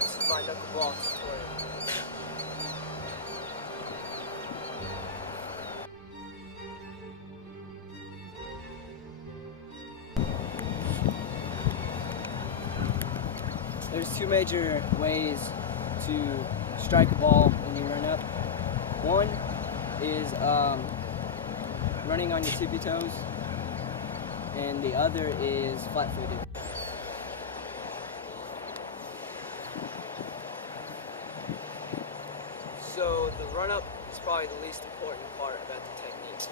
This is my knuckleball tutorial. There's two major ways to strike a ball when you run up. One is running on your tippy toes, and the other is flat-footed. So the run-up is probably the least important part about the technique.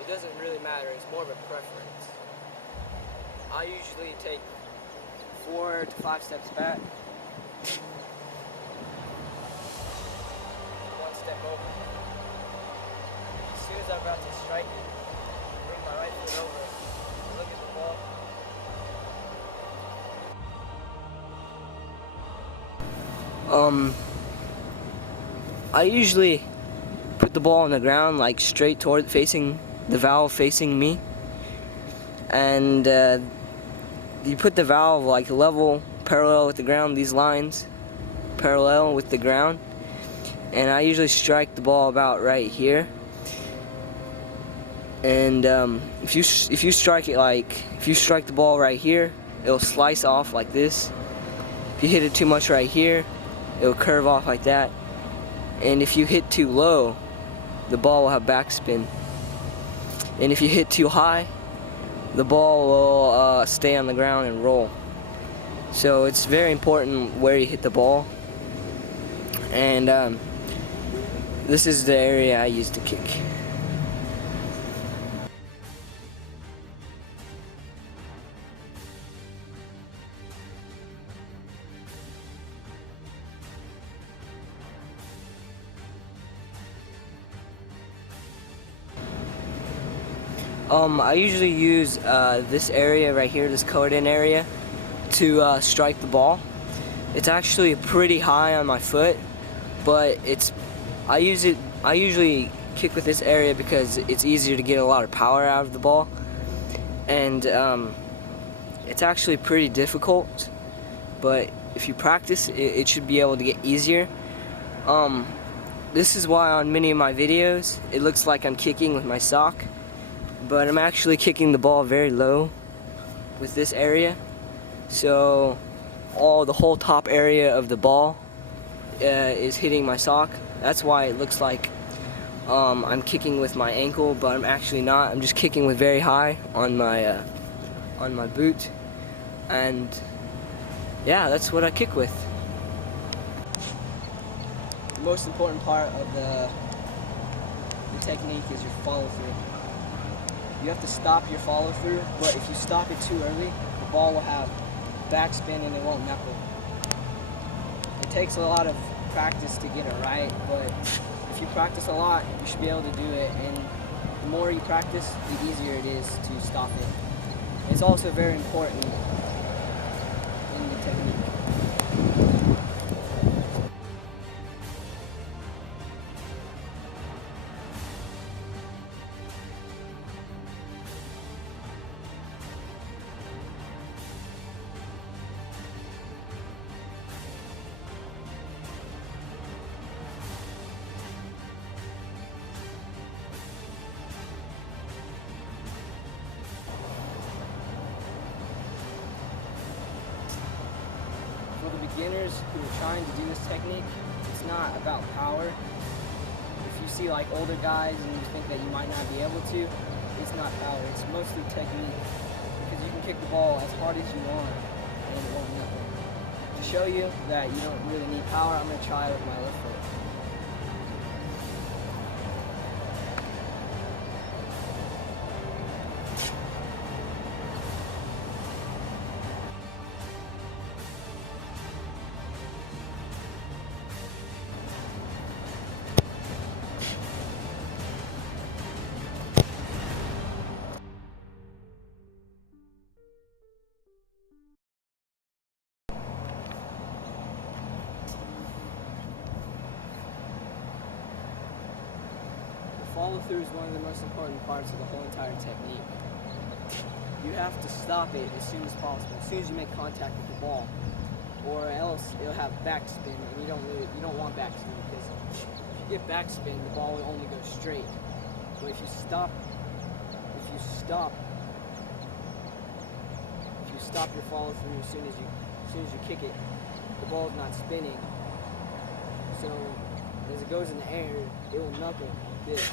It doesn't really matter, it's more of a preference. I usually take 4 to 5 steps back, 1 step over. As soon as I'm about to strike it, bring my right foot over, look at the ball. I usually put the ball on the ground, like straight toward facing the valve, facing me, and you put the valve like level, parallel with the ground, these lines parallel with the ground, and I usually strike the ball about right here. And if you strike it if you strike the ball right here, it'll slice off like this. If you hit it too much right here, it'll curve off like that. And if you hit too low, the ball will have backspin. And if you hit too high, the ball will stay on the ground and roll. So it's very important where you hit the ball. And this is the area I use to kick. I usually use this area right here, this colored-in area, to strike the ball. It's actually pretty high on my foot, but I usually kick with this area because it's easier to get a lot of power out of the ball, and it's actually pretty difficult. But if you practice, it should be able to get easier. This is why on many of my videos it looks like I'm kicking with my sock. But I'm actually kicking the ball very low with this area, so the whole top area of the ball is hitting my sock. That's why it looks like I'm kicking with my ankle, but I'm actually not. I'm just kicking with very high on my boot, and yeah, that's what I kick with. The most important part of the technique is your follow through. You have to stop your follow through, but if you stop it too early, the ball will have backspin and it won't knuckle. It takes a lot of practice to get it right, but if you practice a lot, you should be able to do it, and the more you practice, the easier it is to stop it. It's also very important in the technique. For the beginners who are trying to do this technique, it's not about power. If you see like older guys and you think that you might not be able to, it's not power, it's mostly technique. Because you can kick the ball as hard as you want and it won't knuckle. To show you that you don't really need power, I'm going to try with my left foot. follow through is one of the most important parts of the whole entire technique. You have to stop it as soon as possible, as soon as you make contact with the ball, or else it'll have backspin, and you don't want backspin, because if you get backspin, the ball will only go straight. But if you stop your follow through as soon as you kick it, the ball's not spinning. So as it goes in the air, it will knuckle like this.